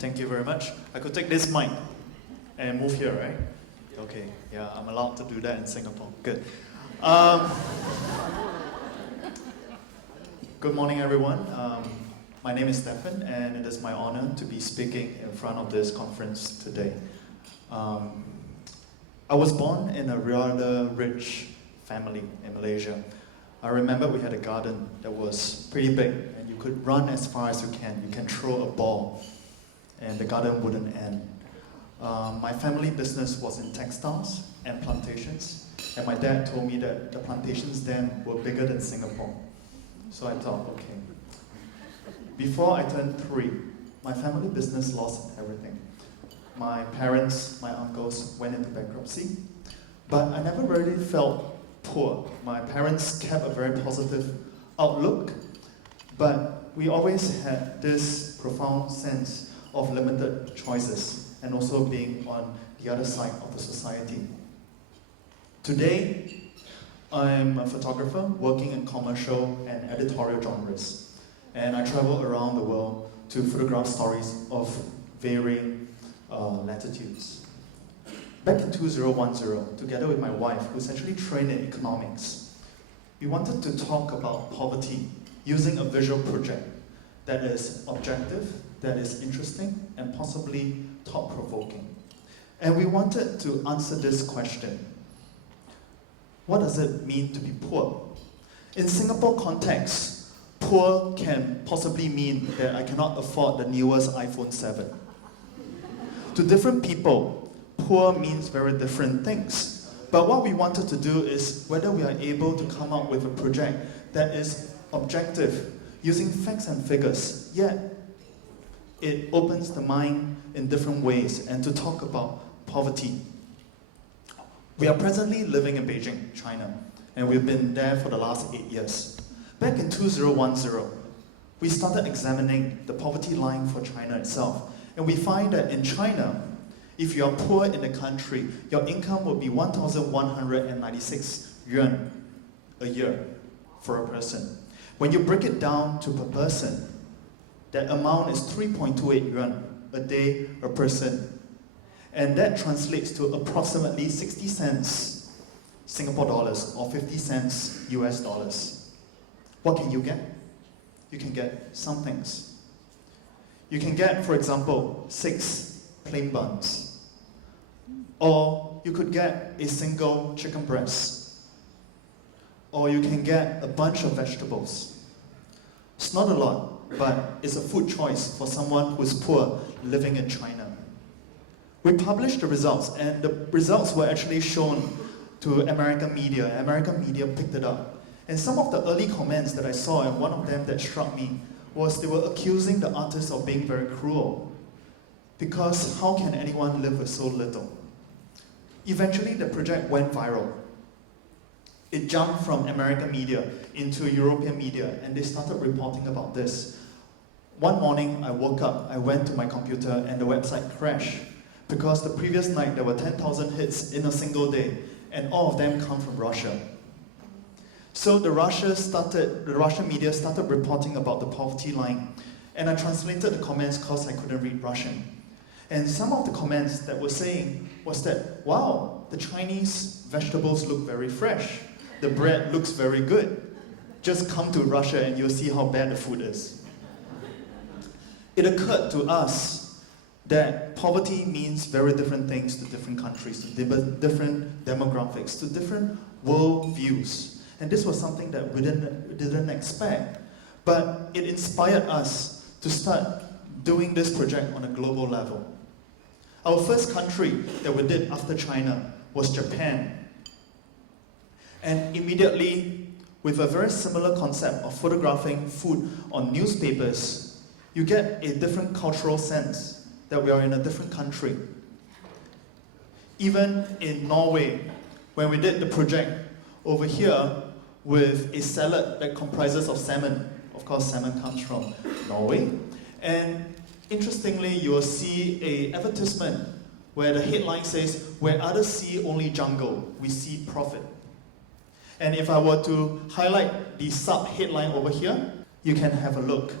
Thank you very much. I could take this mic and move here, right? Okay, yeah, I'm allowed to do that in Singapore. Good. Good morning, everyone. My name is Stefen, and it is my honor to be speaking in front of this conference today. I was born in a rather rich family in Malaysia. I remember we had a garden that was pretty big, and you could run as far as you can. You can throw a ball, and the garden wouldn't end. My family business was in textiles and plantations, and my dad told me that the plantations then were bigger than Singapore. So I thought, okay. Before I turned 3, my family business lost everything. My parents, my uncles went into bankruptcy, but I never really felt poor. My parents kept a very positive outlook, but we always had this profound sense of limited choices and also being on the other side of the society. Today, I'm a photographer working in commercial and editorial genres, and I travel around the world to photograph stories of varying latitudes. Back in 2010, together with my wife, who's actually trained in economics, we wanted to talk about poverty using a visual project that is objective, that is interesting, and possibly thought-provoking. And we wanted to answer this question: what does it mean to be poor? In Singapore context, poor can possibly mean that I cannot afford the newest iPhone 7. To different people, poor means very different things. But what we wanted to do is whether we are able to come up with a project that is objective, using facts and figures, yet it opens the mind in different ways, and to talk about poverty. We are presently living in Beijing, China, and we've been there for the last 8 years. Back in 2010, we started examining the poverty line for China itself, and we find that in China, if you are poor in the country, your income would be 1,196 yuan a year for a person. When you break it down to per person, that amount is 3.28 yuan a day per person. And that translates to approximately 60 cents Singapore dollars or 50 cents US dollars. What can you get? You can get some things. You can get, for example, 6 plain buns. Or you could get a single chicken breast. Or you can get a bunch of vegetables. It's not a lot, but it's a food choice for someone who's poor living in China. We published the results, and the results were actually shown to American media. American media picked it up. And some of the early comments that I saw, and one of them that struck me, was they were accusing the artists of being very cruel. Because how can anyone live with so little? Eventually, the project went viral. It jumped from American media into European media, and they started reporting about this. One morning, I woke up, I went to my computer, and the website crashed. Because the previous night there were 10,000 hits in a single day, and all of them come from Russia. So the Russian media started reporting about the poverty line, and I translated the comments because I couldn't read Russian. And some of the comments that were saying was that, wow, the Chinese vegetables look very fresh. The bread looks very good. Just come to Russia and you'll see how bad the food is. It occurred to us that poverty means very different things to different countries, to different demographics, to different world views. And this was something that we didn't expect. But it inspired us to start doing this project on a global level. Our first country that we did after China was Japan. And immediately, with a very similar concept of photographing food on newspapers, you get a different cultural sense that we are in a different country. Even in Norway, when we did the project over here with a salad that comprises of salmon. Of course, salmon comes from Norway. And interestingly, you will see an advertisement where the headline says, "Where others see only jungle, we see profit." And if I were to highlight the sub-headline over here, you can have a look.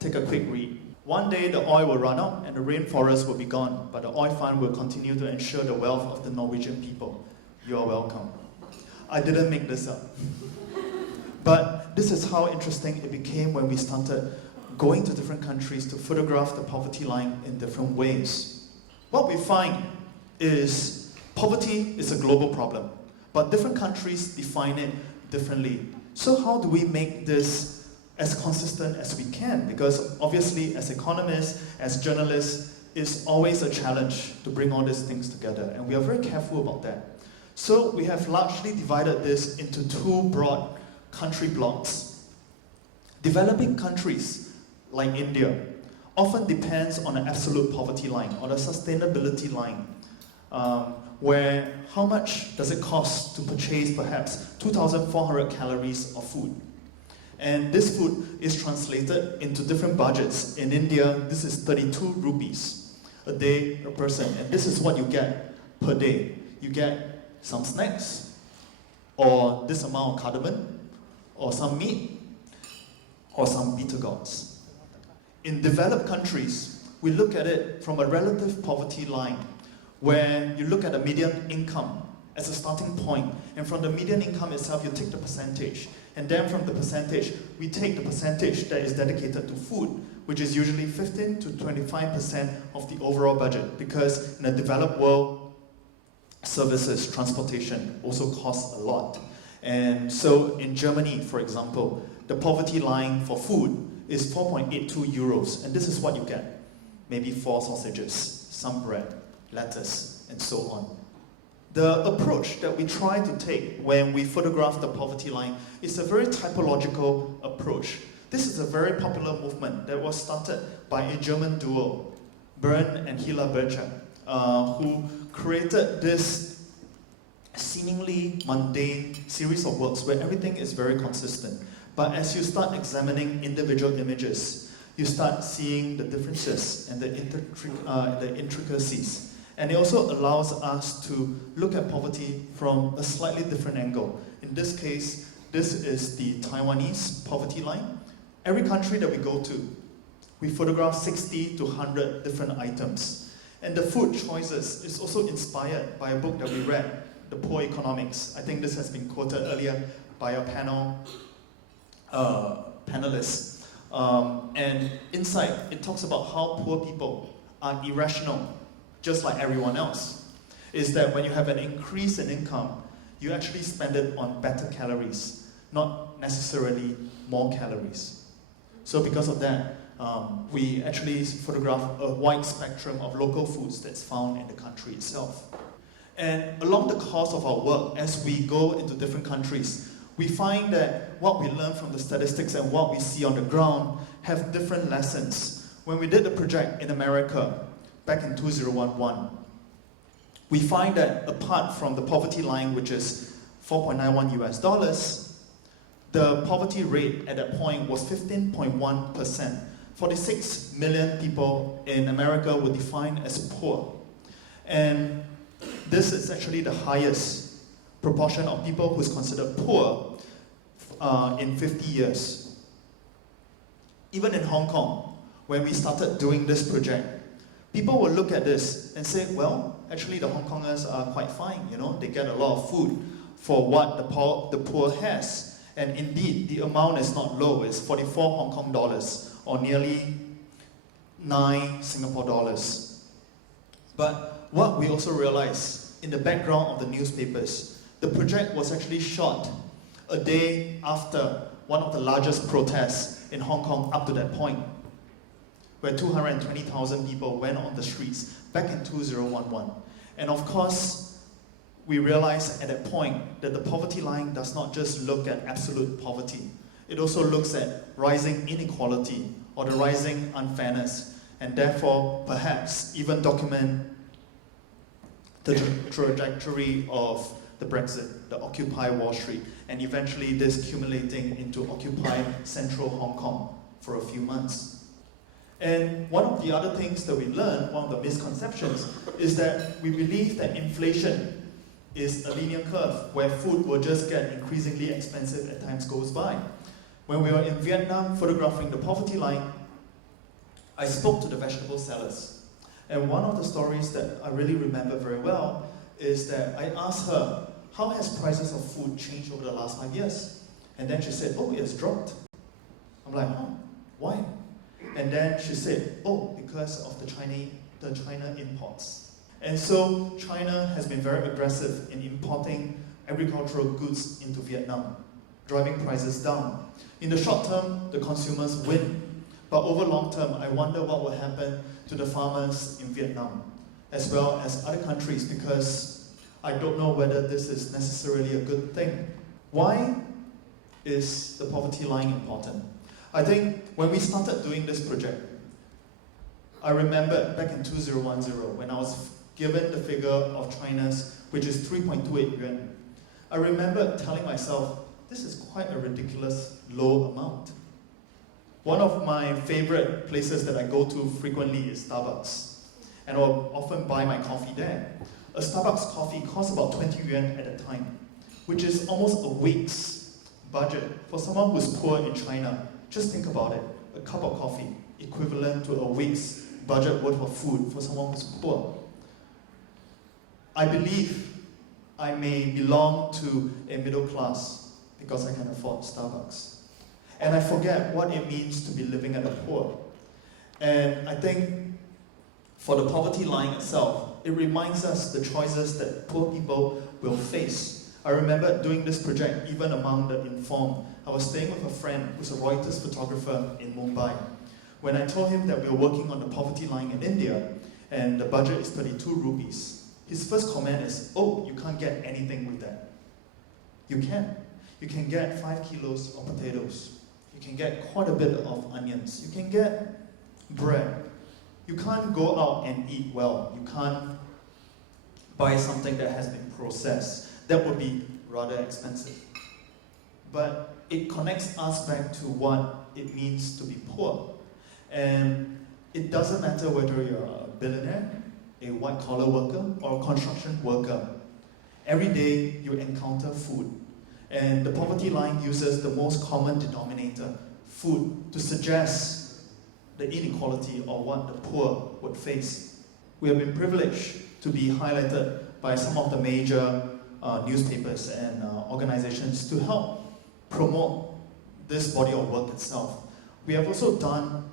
Take a quick read. One day the oil will run out and the rainforest will be gone, but the oil fund will continue to ensure the wealth of the Norwegian people. You are welcome. I didn't make this up. But this is how interesting it became when we started going to different countries to photograph the poverty line in different ways. What we find is poverty is a global problem, but different countries define it differently. So how do we make this as consistent as we can? Because obviously as economists, as journalists, it's always a challenge to bring all these things together, and we are very careful about that. So we have largely divided this into two broad country blocks. Developing countries, like India, often depends on an absolute poverty line, or the sustainability line, where how much does it cost to purchase perhaps 2,400 calories of food? And this food is translated into different budgets. In India, this is 32 rupees a day per person, and this is what you get per day. You get some snacks, or this amount of cardamom, or some meat, or some bitter gourds. In developed countries, we look at it from a relative poverty line, where you look at the median income as a starting point, and from the median income itself, you take the percentage. And then from the percentage, we take the percentage that is dedicated to food, which is usually 15 to 25% of the overall budget, because in a developed world, services, transportation also costs a lot. And so in Germany, for example, the poverty line for food is 4.82 euros, and this is what you get. Maybe 4 sausages, some bread, lettuce, and so on. The approach that we try to take when we photograph the poverty line is a very typological approach. This is a very popular movement that was started by a German duo, Bernd and Hila Berger, who created this seemingly mundane series of works where everything is very consistent. But as you start examining individual images, you start seeing the differences and the intricacies. And it also allows us to look at poverty from a slightly different angle. In this case, this is the Taiwanese poverty line. Every country that we go to, we photograph 60 to 100 different items. And the food choices is also inspired by a book that we read, The Poor Economics. I think this has been quoted earlier by a panelists. And inside, it talks about how poor people are irrational, just like everyone else. Is that when you have an increase in income, you actually spend it on better calories, not necessarily more calories. So because of that, we actually photograph a wide spectrum of local foods that's found in the country itself. And along the course of our work, as we go into different countries, we find that what we learn from the statistics and what we see on the ground have different lessons. When we did the project in America, back in 2011, we find that apart from the poverty line, which is $4.91 US, the poverty rate at that point was 15.1%. 46 million people in America were defined as poor. And this is actually the highest proportion of people who is considered poor in 50 years. Even in Hong Kong, when we started doing this project, people will look at this and say, well, actually the Hong Kongers are quite fine, you know, they get a lot of food for what the poor has. And indeed, the amount is not low, it's 44 Hong Kong dollars, or nearly 9 Singapore dollars. But what we also realized, in the background of the newspapers, the project was actually shot a day after one of the largest protests in Hong Kong up to that point, where 220,000 people went on the streets back in 2011. And of course, we realized at that point that the poverty line does not just look at absolute poverty. It also looks at rising inequality or the rising unfairness, and therefore perhaps even document the trajectory of the Brexit, the Occupy Wall Street, and eventually this accumulating into Occupy Central Hong Kong for a few months. And one of the other things that we learned, one of the misconceptions, is that we believe that inflation is a linear curve where food will just get increasingly expensive as time goes by. When we were in Vietnam photographing the poverty line, I spoke to the vegetable sellers. And one of the stories that I really remember very well is that I asked her, how has prices of food changed over the last 5 years? And then she said, oh, it has dropped. I'm like, huh, why? And then she said, oh, because of the China imports. And so China has been very aggressive in importing agricultural goods into Vietnam, driving prices down. In the short term, the consumers win. But over long term, I wonder what will happen to the farmers in Vietnam, as well as other countries, because I don't know whether this is necessarily a good thing. Why is the poverty line important? I think when we started doing this project, I remember back in 2010 when I was given the figure of China's, which is 3.28 yuan. I remember telling myself, this is quite a ridiculous low amount. One of my favorite places that I go to frequently is Starbucks. And I'll often buy my coffee there. A Starbucks coffee costs about 20 yuan at a time, which is almost a week's budget. For someone who's poor in China, just think about it. A cup of coffee equivalent to a week's budget worth of food for someone who's poor. I believe I may belong to a middle class because I can afford Starbucks. And I forget what it means to be living at the poor. And I think for the poverty line itself, it reminds us the choices that poor people will face. I remember doing this project even among the informed. I was staying with a friend who's a Reuters photographer in Mumbai. When I told him that we were working on the poverty line in India, and the budget is 32 rupees, his first comment is, oh, you can't get anything with that. You can. You can get 5 kilos of potatoes. You can get quite a bit of onions. You can get bread. You can't go out and eat well. You can't buy something that has been processed. That would be rather expensive. But it connects us back to what it means to be poor. And it doesn't matter whether you're a billionaire, a white-collar worker, or a construction worker. Every day you encounter food. And the poverty line uses the most common denominator, food, to suggest the inequality of what the poor would face. We have been privileged to be highlighted by some of the major newspapers and organizations to help promote this body of work itself. We have also done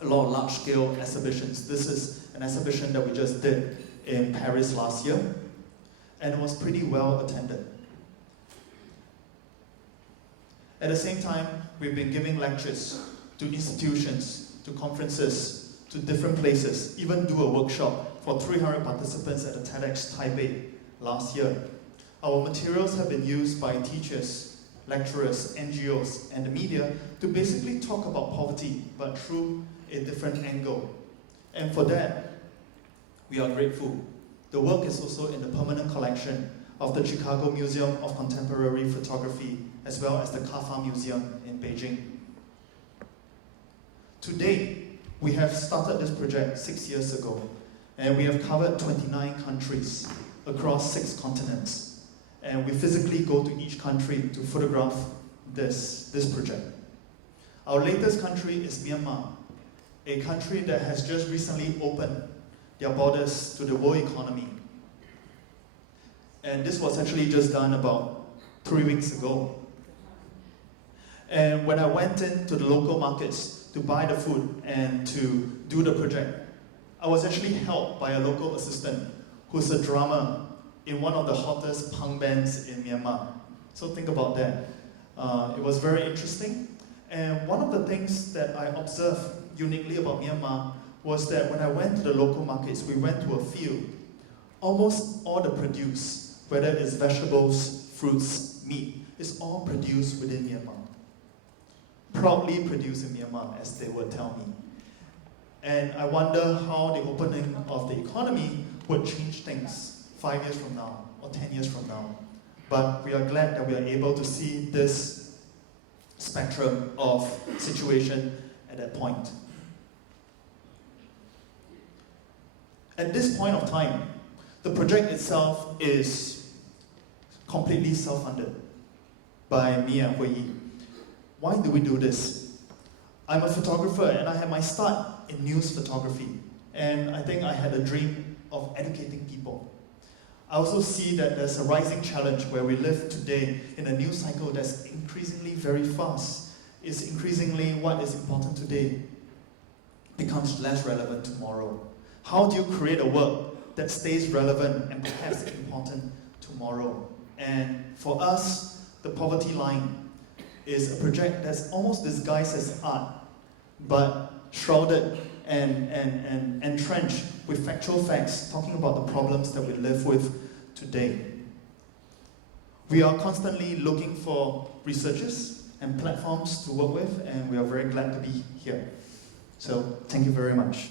a lot of large-scale exhibitions. This is an exhibition that we just did in Paris last year, and it was pretty well attended. At the same time, we've been giving lectures to institutions, to conferences, to different places, even do a workshop for 300 participants at the TEDx Taipei last year. Our materials have been used by teachers, lecturers, NGOs, and the media to basically talk about poverty, but through a different angle. And for that, we are grateful. The work is also in the permanent collection of the Chicago Museum of Contemporary Photography, as well as the Kafa Museum in Beijing. Today, we have started this project 6 years ago, and we have covered 29 countries across 6 continents. And we physically go to each country to photograph this project. Our latest country is Myanmar, a country that has just recently opened their borders to the world economy. And this was actually just done about 3 weeks ago. And when I went into the local markets to buy the food and to do the project, I was actually helped by a local assistant who's a drummer in one of the hottest punk bands in Myanmar. So think about that. It was very interesting. And one of the things that I observed uniquely about Myanmar was that when I went to the local markets, we went to a field. Almost all the produce, whether it's vegetables, fruits, meat, is all produced within Myanmar. Proudly produced in Myanmar, as they would tell me. And I wonder how the opening of the economy would change things 5 years from now, or 10 years from now. But we are glad that we are able to see this spectrum of situation at that point. At this point of time, the project itself is completely self-funded by me and Hui Yi. Why do we do this? I'm a photographer and I had my start in news photography. And I think I had a dream of educating people. I also see that there's a rising challenge where we live today in a news cycle that's increasingly very fast. It's increasingly what is important today becomes less relevant tomorrow. How do you create a work that stays relevant and perhaps important tomorrow? And for us, the poverty line is a project that's almost disguised as art, but shrouded and entrenched with factual facts, talking about the problems that we live with today. We are constantly looking for researchers and platforms to work with, and we are very glad to be here. So, thank you very much.